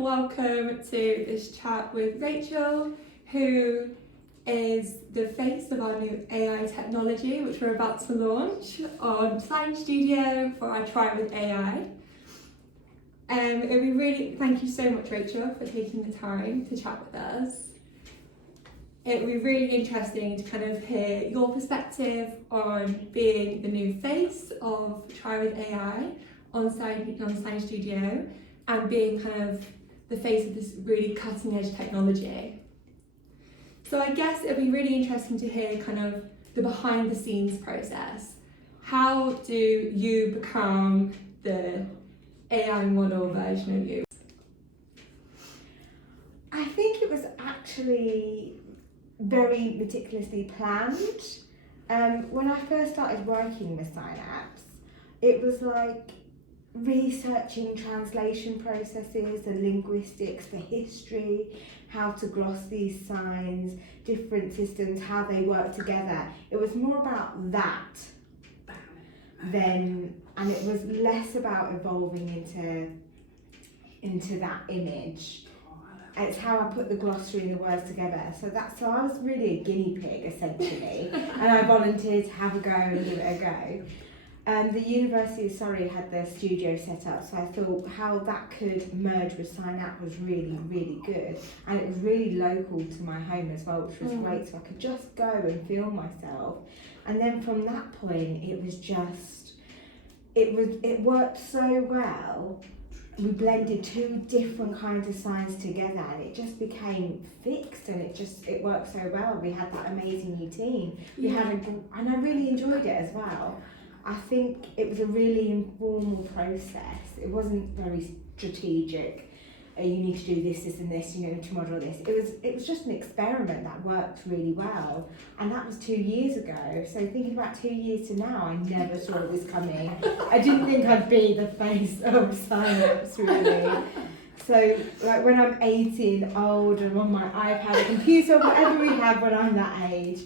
welcome to this chat with Rachel, who is the face of our new AI technology, which we're about to launch on SignStudio for our Try With AI. Thank you so much, Rachel, for taking the time to chat with us. It would be really interesting to kind of hear your perspective on being the new face of Try With AI on SignStudio and being kind of the face of this really cutting edge technology. So I guess it'd be really interesting to hear kind of the behind the scenes process. How do you become the AI model version of you? I think it was actually very meticulously planned. When I first started working with Synapse, it was like researching translation processes and linguistics, the history, how to gloss these signs, different systems, how they work together. It was more about that and it was less about evolving into that image. It's how I put the glossary and the words together. So I was really a guinea pig essentially, and I volunteered to have a go and give it a go. The University of Surrey had their studio set up, so I thought how that could merge with Synapse was really, really good. And it was really local to my home as well, which was great, so I could just go and film myself. And then from that point, it worked so well. We blended two different kinds of signs together and it just became fixed, and it worked so well. We had that amazing new team. And I really enjoyed it as well. I think it was a really informal process. It wasn't very strategic. You need to do this, and this, to model this. It was just an experiment that worked really well. And that was 2 years ago. So thinking about 2 years to now, I never saw this coming. I didn't think I'd be the face of Synapse really. So like when I'm 18, old, and on my iPad, a computer, whatever we have when I'm that age,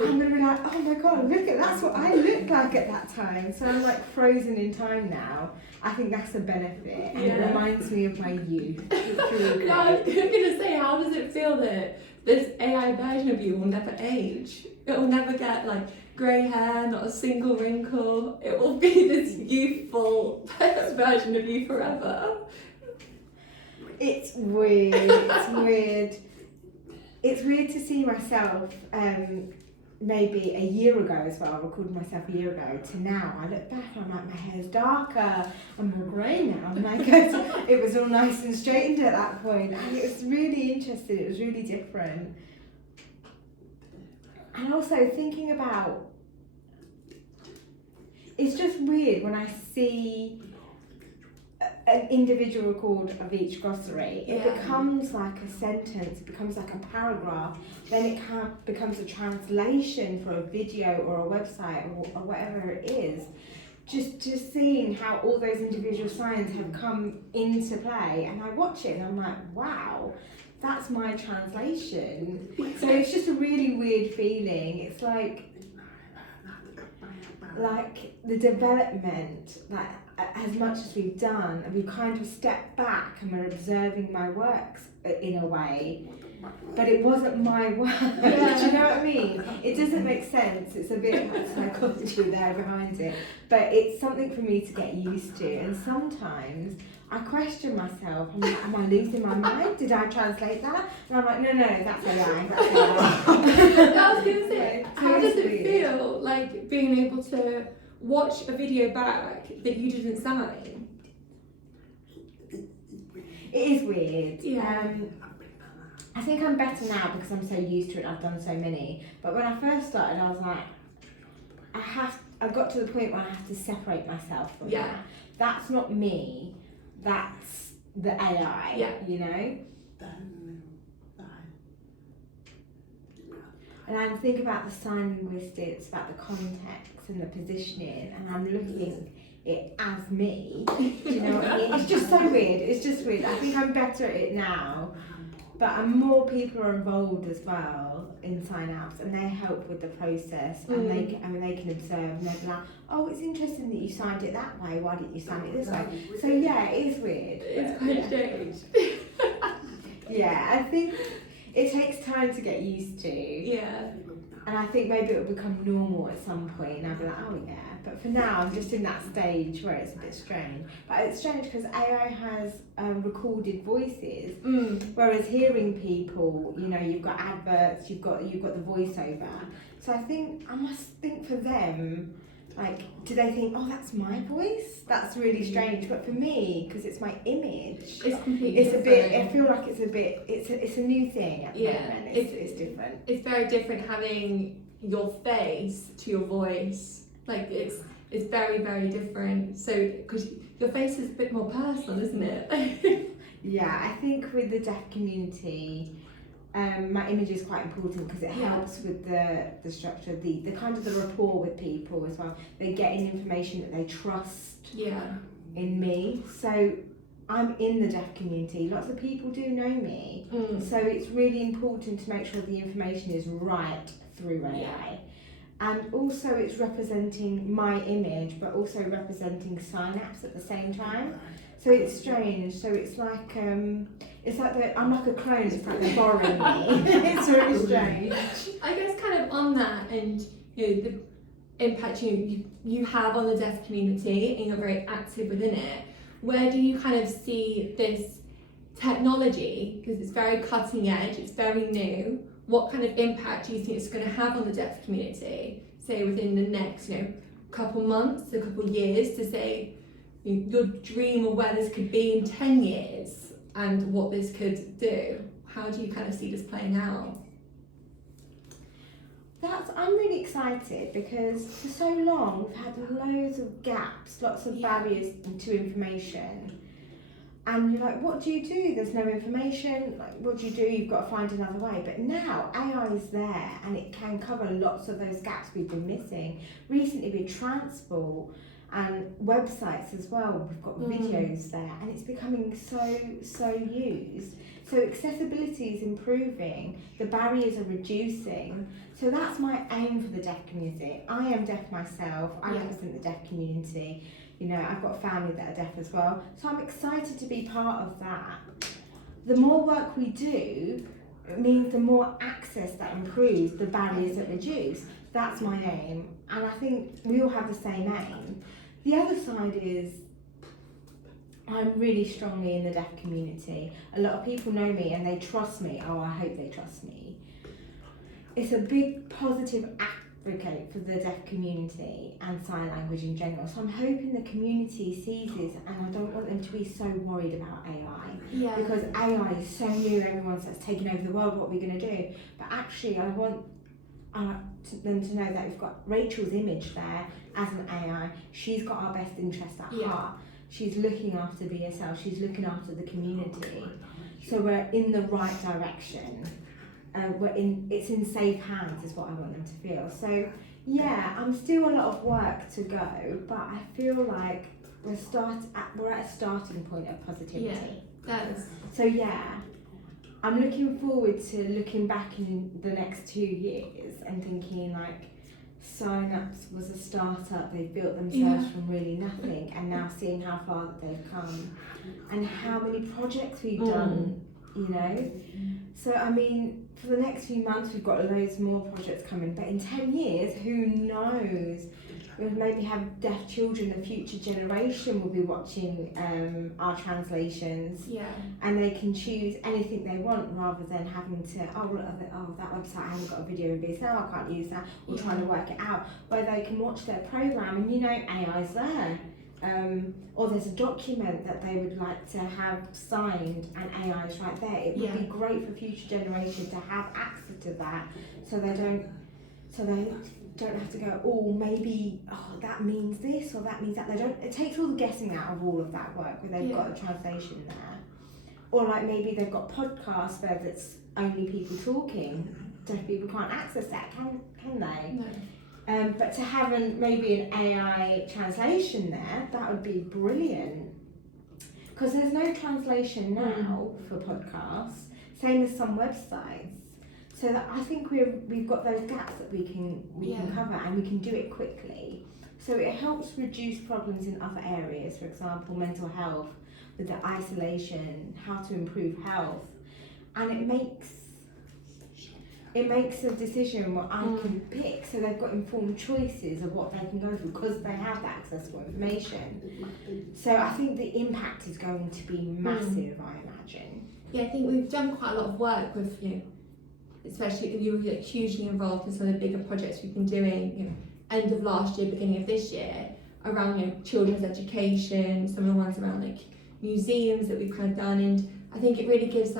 I'm gonna be like, oh my god, that's what I looked like at that time. So I'm like frozen in time now. I think that's a benefit, and it reminds me of my youth. No, I was gonna say, how does it feel that this AI version of you will never age? It will never get like grey hair, not a single wrinkle. It will be this youthful version of you forever. It's weird. It's weird. It's weird to see myself maybe a year ago as well. I recorded myself a year ago to now. I look back and I'm like, my hair's darker, I'm more grey now. And I guess it was all nice and straightened at that point. And it was really interesting. It was really different. And also thinking about, it's just weird when I see an individual record of each glossary. It becomes like a sentence, it becomes like a paragraph, then it becomes a translation for a video or a website or whatever it is. Just seeing how all those individual signs have come into play, and I watch it and I'm like, wow, that's my translation. So it's just a really weird feeling. It's like the development, like as much as we've done, and we've kind of stepped back and we're observing my works in a way, but it wasn't my work. Do you know what I mean? It doesn't make sense. It's a bit of psychology there behind it, but it's something for me to get used to. And sometimes I question myself. I'm like, am I losing my mind? Did I translate that? And I'm like, no, that's AI. That's AI. I was gonna say, how does it feel like being able to watch a video back that you didn't sign? It is weird. I think I'm better now because I'm so used to it. I've done so many. But when I first started, I was like, I got to the point where I have to separate myself from that. That's not me. That's the AI. And I think about the sign linguistics, about the context and the positioning, and I'm looking it as me. Do you know what I mean? It's just so weird. It's just weird. I think I'm better at it now, but more people are involved as well in Synapse, and they help with the process, and they can observe, and they're like, oh, it's interesting that you signed it that way. Why didn't you sign it this way? So yeah, it is weird. It's quite strange. Yeah, I think it takes time to get used to. Yeah. And I think maybe it will become normal at some point and I'll be like, oh yeah. But for now, I'm just in that stage where it's a bit strange. But it's strange because AI has recorded voices, whereas hearing people, you know, you've got adverts, you've got the voiceover. So I must think for them, like, do they think, oh, that's my voice? That's really strange. But for me, because it's my image, it's completely it's different. a bit. I feel like it's a new thing at the moment. It's different. It's very different having your face to your voice. Like it's very, very different. So because your face is a bit more personal, isn't it? Yeah, I think with the deaf community, my image is quite important because it helps with the structure, the kind of the rapport with people as well. They're getting information that they trust in me. So I'm in the deaf community. Lots of people do know me. So it's really important to make sure the information is right through AI. Yeah. And also it's representing my image, but also representing Synapse at the same time. So it's strange. So it's like I'm like a clone. It's like they're borrowing me. It's really strange. I guess kind of on that, and you know the impact you have on the deaf community, and you're very active within it. Where do you kind of see this technology, because it's very cutting edge, it's very new? What kind of impact do you think it's going to have on the deaf community, say within the next, couple months, a couple years, to say your dream of where this could be in 10 years and what this could do? How do you kind of see this playing out? I'm really excited because for so long we've had loads of gaps, lots of barriers to information. And you're like, what do you do? There's no information. Like, what do you do? You've got to find another way. But now AI is there and it can cover lots of those gaps we've been missing. Recently with transport and websites as well, we've got videos there and it's becoming so used. So accessibility is improving, the barriers are reducing. So that's my aim for the deaf community. I am deaf myself, I represent the deaf community. You know, I've got family that are deaf as well. So I'm excited to be part of that. The more work we do, it means the more access that improves, the barriers that reduce. That's my aim. And I think we all have the same aim. The other side is, I'm really strongly in the deaf community. A lot of people know me and they trust me. Oh, I hope they trust me. It's a big positive advocate for the deaf community and sign language in general. So I'm hoping the community sees this, and I don't want them to be so worried about AI. Yeah. Because AI is so new, everyone says taking over the world, what are we going to do? But actually I want them to know that we've got Rachel's image there as an AI. She's got our best interest at heart. She's looking after BSL, she's looking after the community. So we're in the right direction. It's in safe hands is what I want them to feel. So yeah, I'm still a lot of work to go, but I feel like we're at a starting point of positivity. Yeah, that is. So yeah, I'm looking forward to looking back in the next 2 years and thinking like, Synapse was a startup, they built themselves from really nothing, and now seeing how far that they've come and how many projects we've done, you know. So I mean, for the next few months we've got loads more projects coming, but in 10 years, who knows? We'll maybe have deaf children, the future generation will be watching our translations, and they can choose anything they want rather than having to, that website, I haven't got a video in BSL, I can't use that, or trying to work it out, where they can watch their programme and AI's there. Or there's a document that they would like to have signed and AI is right there. It would be great for future generations to have access to that, so they don't have to go, maybe that means this or that means that. It takes all the guessing out of all of that work where they've got a translation there. Or like maybe they've got podcasts where it's only people talking. Deaf people can't access that, can they? No. But to have maybe an AI translation there, that would be brilliant. Because there's no translation now for podcasts, same as some websites. So that I think we've got those gaps that we can cover, and we can do it quickly. So it helps reduce problems in other areas, for example, mental health, with the isolation, how to improve health. and it makes a decision what I can pick, so they've got informed choices of what they can go for because they have that accessible information. So I think the impact is going to be massive, I imagine. Yeah, I think we've done quite a lot of work with, especially if you were hugely involved in some of the bigger projects we've been doing, end of last year, beginning of this year, around children's education, some of the ones around like museums that we've kind of done, and I think it really gives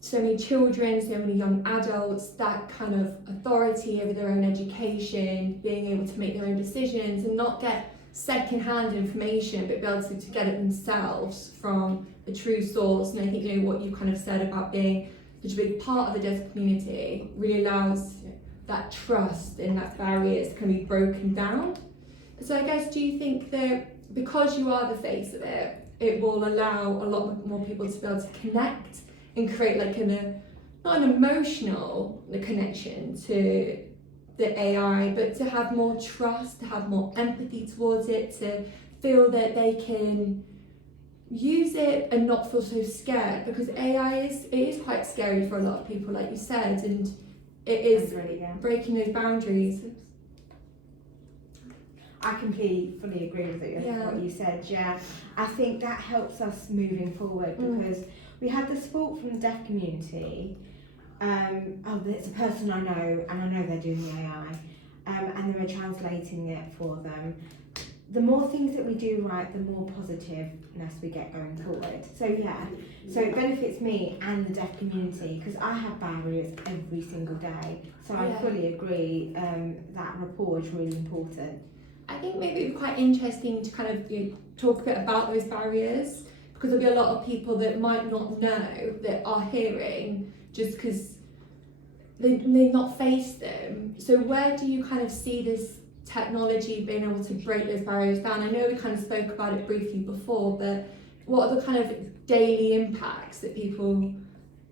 so many children, so many young adults that kind of authority over their own education, being able to make their own decisions and not get second-hand information, but be able to get it themselves from a true source. And I think what you kind of said about being such a big part of the deaf community really allows that trust and that barriers can be broken down. So I guess, do you think that because you are the face of it, it will allow a lot more people to be able to connect and create not an emotional connection to the AI, but to have more trust, to have more empathy towards it, to feel that they can use it and not feel so scared, because AI is quite scary for a lot of people, like you said, and it is breaking those boundaries. I fully agree with what you said. Yeah, I think that helps us moving forward because we had the support from the deaf community. It's a person I know, and I know they're doing the AI, and they were translating it for them. The more things that we do right, the more positiveness we get going forward. So so it benefits me and the deaf community because I have barriers every single day. So I fully agree that rapport is really important. I think maybe it'd be quite interesting to kind of talk a bit about those barriers, because there'll be a lot of people that might not know that are hearing just because they've not faced them. So where do you kind of see this technology being able to break those barriers down? I know we kind of spoke about it briefly before, but what are the kind of daily impacts that people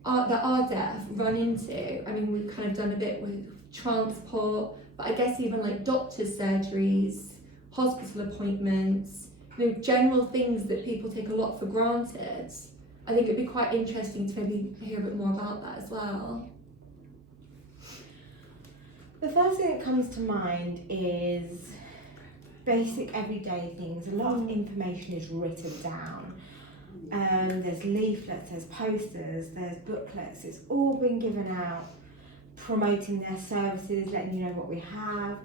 that are deaf run into? I mean, we've kind of done a bit with transport, but I guess even like doctor's surgeries, hospital appointments, general things that people take a lot for granted. I think it'd be quite interesting to maybe hear a bit more about that as well. The first thing that comes to mind is basic everyday things. A lot of information is written down. There's leaflets, there's posters, there's booklets. It's all been given out, promoting their services, letting you know what we have,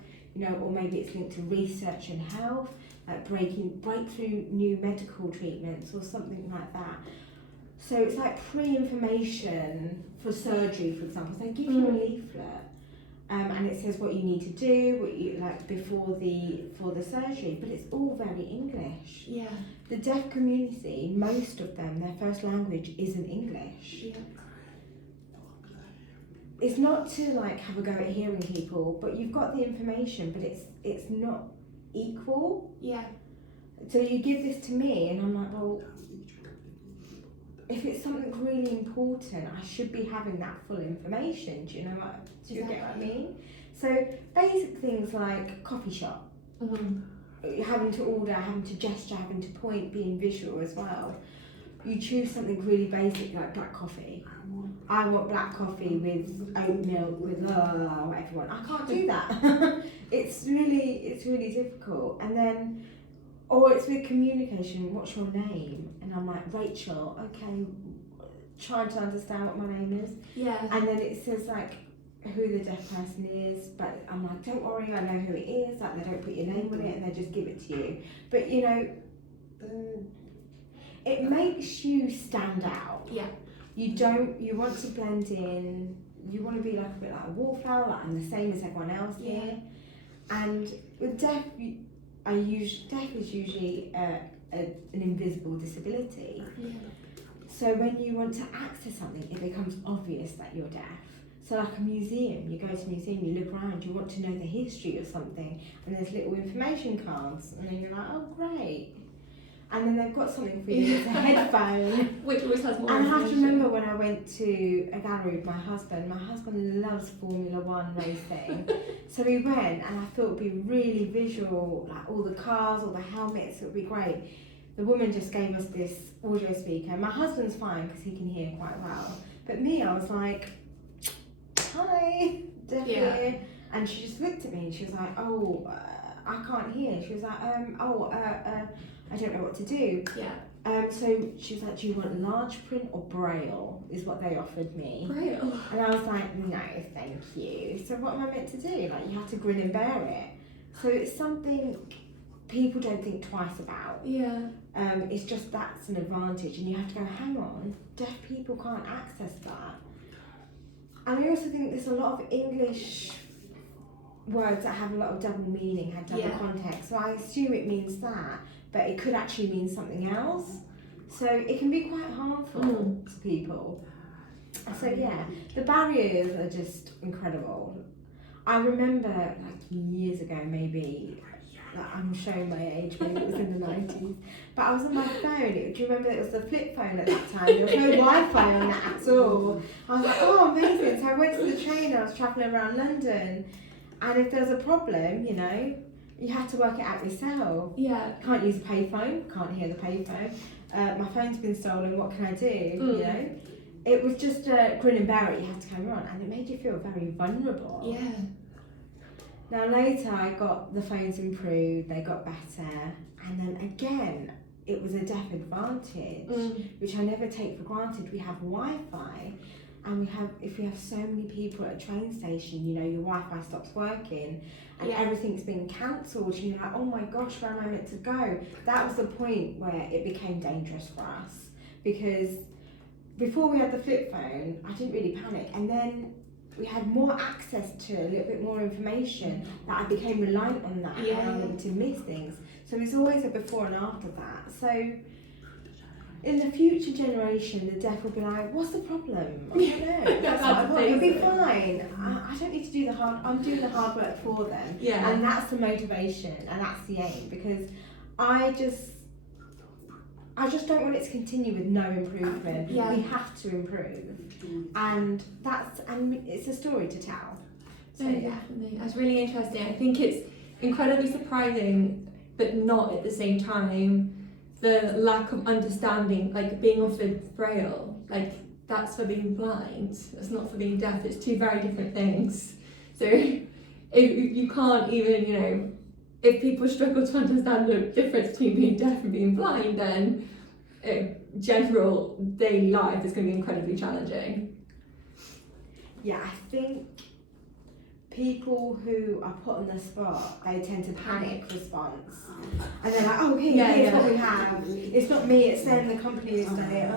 or maybe it's linked to research and health, like breakthrough new medical treatments or something like that. So it's like pre-information for surgery, for example. So they give you a leaflet, and it says what you need to do, what you before the surgery, but it's all very English. Yeah. The deaf community, most of them, their first language isn't English. Yeah. It's not to have a go at hearing people, but you've got the information, but it's not equal. Yeah. So you give this to me, and I'm like, well, if it's something really important, I should be having that full information. Do you get what I mean? So basic things like coffee shop, having to order, having to gesture, having to point, being visual as well. You choose something really basic like black coffee. I want black coffee with oat milk with whatever you want. I can't do that. It's really difficult. And then, or it's with communication. What's your name? And I'm like, Rachel. Okay, trying to understand what my name is. Yeah. And then it says who the deaf person is, but I'm like, don't worry, I know who it is. They don't put your name on it and they just give it to you. But it makes you stand out. Yeah. You want to blend in, you want to be a bit like a wallflower, I'm the same as everyone else here. And with deaf, deaf is usually an invisible disability. Yeah. So when you want to access something, it becomes obvious that you're deaf. So like a museum, you go to a museum, you look around, you want to know the history of something, and there's little information cards, and then you're like, oh great. And then they've got something for you, it's a headphone. Which always has more And I have to information. remember when I went to a gallery with my husband loves Formula One racing. So we went, and I thought it would be really visual, all the cars, all the helmets, it would be great. the woman just gave us this audio speaker. My husband's fine because he can hear quite well, but me, I was like, hi, deaf ear. And she just looked at me and she was like, oh, I can't hear. She was like, I don't know what to do. So she was like, do you want large print or braille? Is what they offered me. Braille? And I was like, no, thank you. So what am I meant to do? Like, you have to grin and bear it. So it's something people don't think twice about. It's just that's an advantage, and you have to go, hang on, deaf people can't access that. And I also think there's a lot of English words that have a lot of double meaning, have double context. So I assume it means that, but it could actually mean something else. So it can be quite harmful to people. So yeah, the barriers are just incredible. I remember like years ago, maybe, like, I'm showing my age, maybe it was in the 90s, but I was on my phone. Do you remember it was the flip phone at that time? There was no Wi-Fi on that at all. I was like, oh, amazing. So I went to the train, I was travelling around London, and if there's a problem, you know, you have to work it out yourself. Can't use a payphone, can't hear the payphone. My phone's been stolen, what can I do? You know? It was just a grin and bear it, you had to carry on, and it made you feel very vulnerable. Now later I got the phones improved, they got better, and then again, it was a deaf advantage, which I never take for granted. We have Wi-Fi, and if we have so many people at a train station, you know, your Wi-Fi stops working, and everything's been cancelled, and you're like, oh my gosh, where am I meant to go? That was the point where it became dangerous for us, because before we had the flip phone, I didn't really panic, and then we had more access to a little bit more information that I became reliant on that, and I wanted to miss things. So it's always a before and after that. So in the future generation, the deaf will be like, what's the problem? I don't know. That's what I want. It'll be fine. I don't need to do the hard, I'm doing the hard work for them. And that's the motivation, and that's the aim, because I just don't want it to continue with no improvement. We have to improve, and it's a story to tell. So definitely, that's really interesting. I think it's incredibly surprising, but not at the same time, the lack of understanding, like being offered braille, like that's for being blind, that's not for being deaf. It's two very different things. So if you can't even, you know, if people struggle to understand the difference between being deaf and being blind, then general daily life is going to be incredibly challenging. Yeah, I think people who are put on the spot, they tend to panic response, and they're like, oh, here's what we have. It's not me, it's them, the company has done it.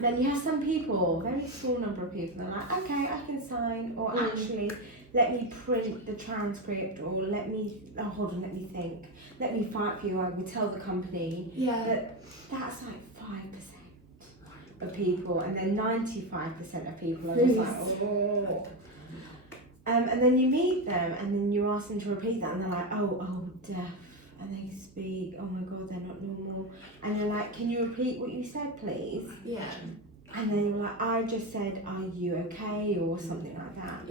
Then you have some people, very small number of people, they're like, okay, I can sign, or actually, let me print the transcript, or let me think. Let me fight for you, I will tell the company. That's like 5% of people, and then 95% of people are just like, oh. And then you meet them, and then you ask them to repeat that, and they're like, oh, deaf, and they speak, oh my god, they're not normal. And you're like, can you repeat what you said, please? And then you're like, I just said, are you okay, or something like that.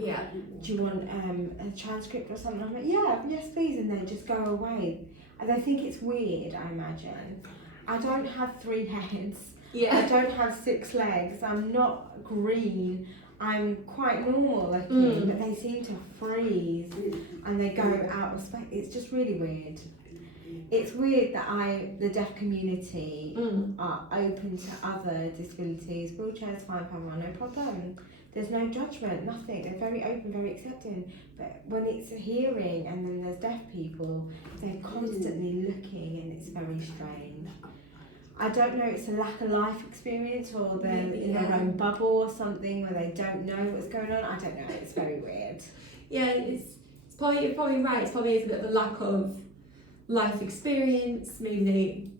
Do you want a transcript or something? I'm like, yes please, and they just go away. And they think it's weird, I imagine. I don't have 3 heads. I don't have 6 legs. I'm not green. I'm quite normal looking, but they seem to freeze and they go out of space. It's just really weird. It's weird that the deaf community are open to other disabilities. Wheelchairs, fine, no problem. There's no judgment, nothing. They're very open, very accepting. But when it's a hearing and then there's deaf people, they're constantly looking, and it's very strange. I don't know, it's a lack of life experience, or they're in their own bubble or something where they don't know what's going on. I don't know, it's very weird. It's probably right. It's probably a bit of a lack of life experience. Maybe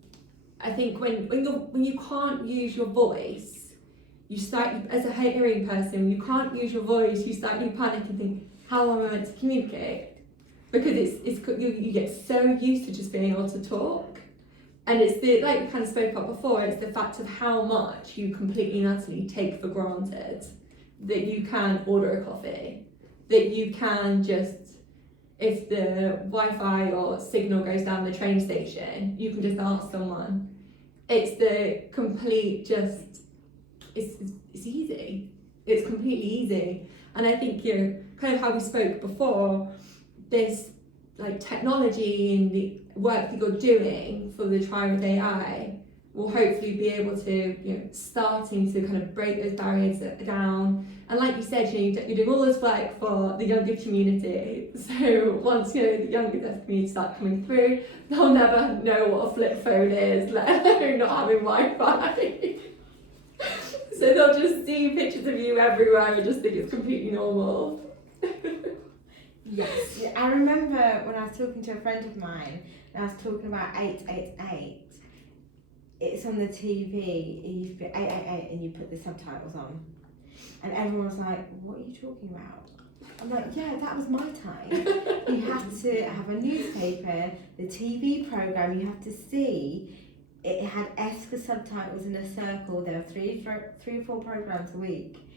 I think when you can't use your voice, you start, as a hearing person, you can't use your voice, you start, you panic and think, how am I meant to communicate? Because you get so used to just being able to talk. And it's like we kind of spoke about before, it's the fact of how much you completely and utterly take for granted that you can order a coffee, that you can just, if the Wi-Fi or signal goes down the train station, you can just ask someone. It's the complete it's easy. It's completely easy. And I think, kind of how we spoke before, this like technology and the work that you're doing for the trial with AI will hopefully be able to, starting to kind of break those barriers down. And like you said, you're doing all this work for the younger community. So once, the younger deaf community start coming through, they'll never know what a flip phone is, let alone not having Wi-Fi. So they'll just see pictures of you everywhere and just think it's completely normal. Yes, I remember when I was talking to a friend of mine and I was talking about 888. It's on the TV, you put 888 and you put the subtitles on. And everyone was like, what are you talking about? I'm like, yeah, that was my time. You have to have a newspaper, the TV programme, you have to see. It had ESCA subtitles in a circle. There were three or four programmes a week.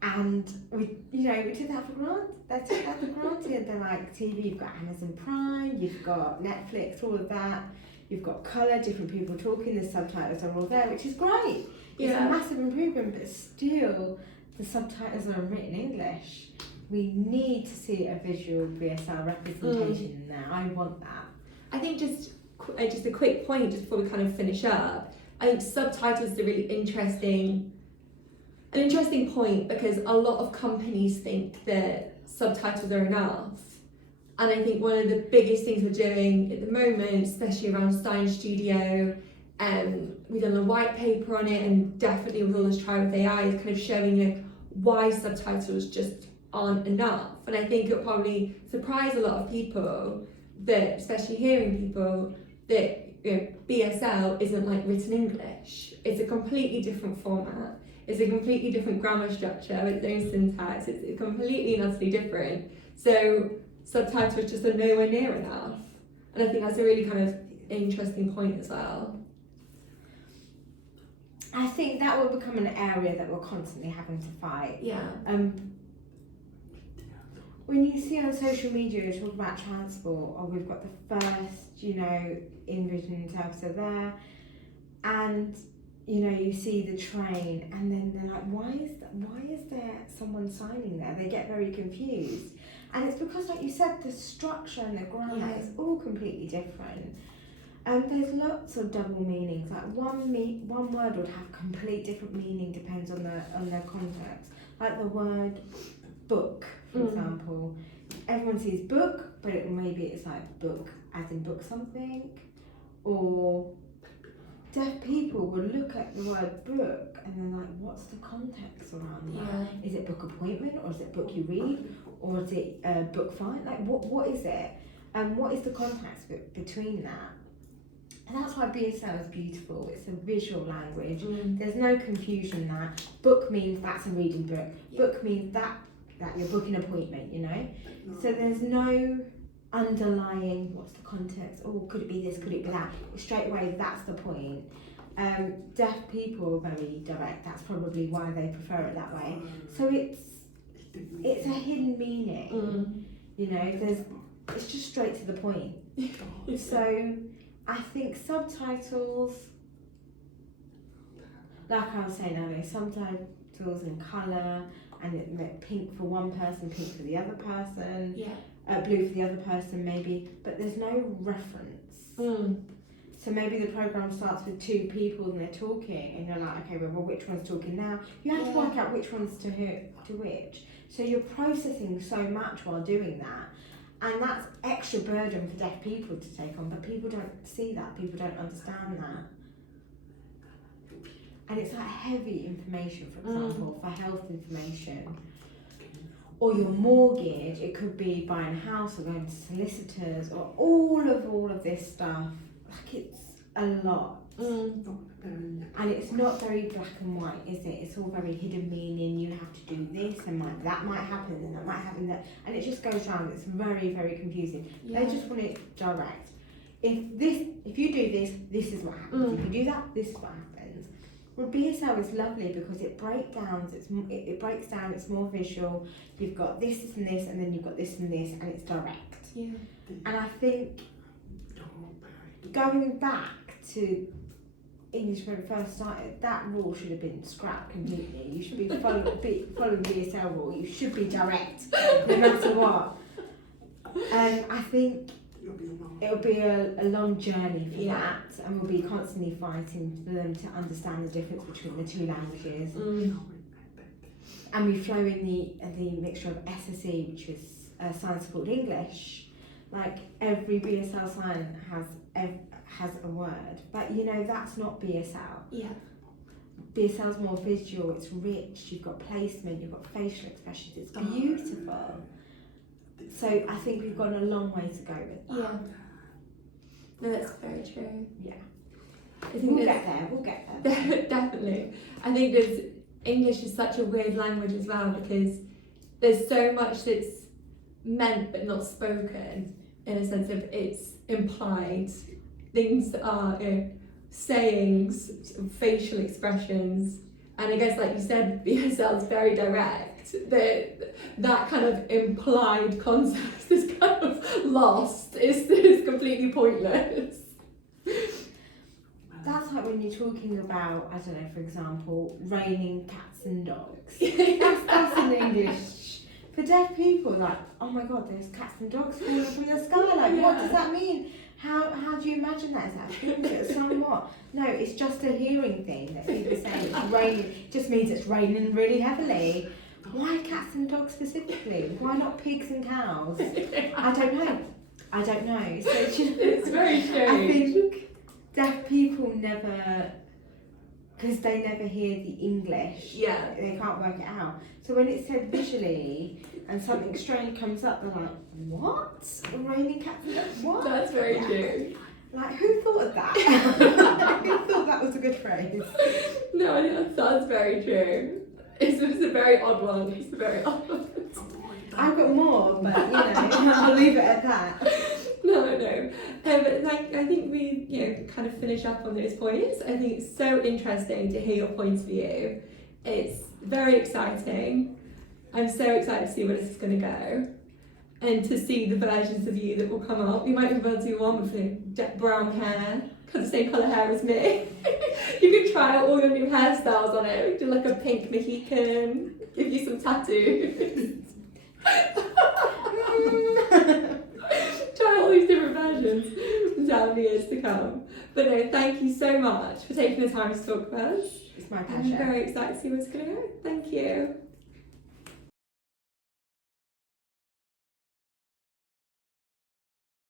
And we took that for granted. They took that for granted. They're like, TV, you've got Amazon Prime, you've got Netflix, all of that. You've got colour, different people talking, the subtitles are all there, which is great. It's a massive improvement, but still, the subtitles are in written English. We need to see a visual BSL representation in there. I want that. I think just a quick point just before we kind of finish up. I think subtitles are really an interesting point, because a lot of companies think that subtitles are enough. And I think one of the biggest things we're doing at the moment, especially around SignStudio, we've done a white paper on it, and definitely with all this trial with AI, is kind of showing why subtitles just aren't enough. And I think it'll probably surprise a lot of people, that, especially hearing people, that BSL isn't like written English. It's a completely different format. It's a completely different grammar structure, its own syntax. It's completely and utterly different. So subtitles just are nowhere near enough. And I think that's a really kind of interesting point as well. I think that will become an area that we're constantly having to fight. Yeah. When you see on social media, you talk about transport, or we've got the first, in-vision interpreter there, and you see the train, and then they're like, why is there someone signing there? They get very confused. And it's because, like you said, the structure and the grammar is all completely different. There's lots of double meanings. Like one word would have complete different meaning, depends on the context. Like the word book, for example. Everyone sees book, but maybe it's like book as in book something. Or deaf people will look at the word book and they're like, what's the context around that? Is it book appointment, or is it book you read, or is it book fine? Like what is it? And what is the context between that? And that's why BSL is beautiful. It's a visual language. There's no confusion there. Book means that's a reading book. Book means that you're booking an appointment, So there's no underlying, what's the context? Oh, could it be this? Could it be that? Straight away, that's the point. Deaf people are very direct. That's probably why they prefer it that way. So it's a hidden meaning. It's just straight to the point. So I think subtitles, like I was saying earlier, subtitles in colour, and pink for one person, pink for the other person, blue for the other person maybe, but there's no reference. So maybe the programme starts with two people and they're talking, and you're like, okay, well which one's talking now? You have to work out which one's to which. So you're processing so much while doing that. And that's extra burden for deaf people to take on, but people don't see that, people don't understand that. And it's like heavy information, for example, for health information. Or your mortgage, it could be buying a house or going to solicitors, or all of this stuff. Like, it's a lot. And it's not very black and white, is it? It's all very hidden meaning. You have to do this, and that might happen, and that might happen, and it just goes round. It's very, very confusing. They just want it direct. If you do this, this is what happens. If you do that, this is what happens. Well, BSL is lovely because it breaks down. It breaks down. It's more visual. You've got this and this, and then you've got this and this, and it's direct. Yeah. And I think going back to English when it first started, that rule should have been scrapped completely. You should be following BSL rule. You should be direct, no matter what. I think it'll be a long journey for that, and we'll be constantly fighting for them to understand the difference between the two languages. And we flow in the mixture of SSE, which is Science Support English. Like every BSL sign has a word, but you know that's not BSL. Yeah. BSL's more visual. It's rich. You've got placement. You've got facial expressions. It's beautiful. So I think we've got a long way to go with that. Yeah. No, that's very true. Yeah. I think We'll get there. Definitely. I think English is such a weird language as well because there's so much that's meant but not spoken, in a sense of it's implied. Things are sayings, facial expressions, and I guess like you said, BSL is very direct. That kind of implied concept is kind of lost. It's completely pointless. That's like when you're talking about, I don't know, for example, raining cats and dogs. That's in English. For deaf people, like, oh my god, there's cats and dogs falling from the sky. Like, what does that mean? How do you imagine that? Is that picture somewhat? No, it's just a hearing thing that people say. It's raining. It just means it's raining really heavily. Why cats and dogs specifically? Why not pigs and cows? I don't know. So it's very strange. I think deaf people never, because they never hear the English. Yeah. They can't work it out. So when it's said visually and something strange comes up, they're like, what? Raining cats and dogs? What? That's very true. Like, who thought of that? Who thought that was a good phrase? No, I think that's very true. It's a very odd one. It's a very odd one. I've got more, but you know, I'll leave it at that. No. But I think we kind of finish up on those points. I think it's so interesting to hear your points of view. It's very exciting. I'm so excited to see where this is going to go. And to see the versions of you that will come up. You might even be able to do one with brown hair, because the same colour hair as me. You can try out all your new hairstyles on it. Do like a pink Mohican, give you some tattoos. Try all these different versions down the years to come. But no, thank you so much for taking the time to talk with us. It's my I'm pleasure. very excited to see what's going to go. Thank you.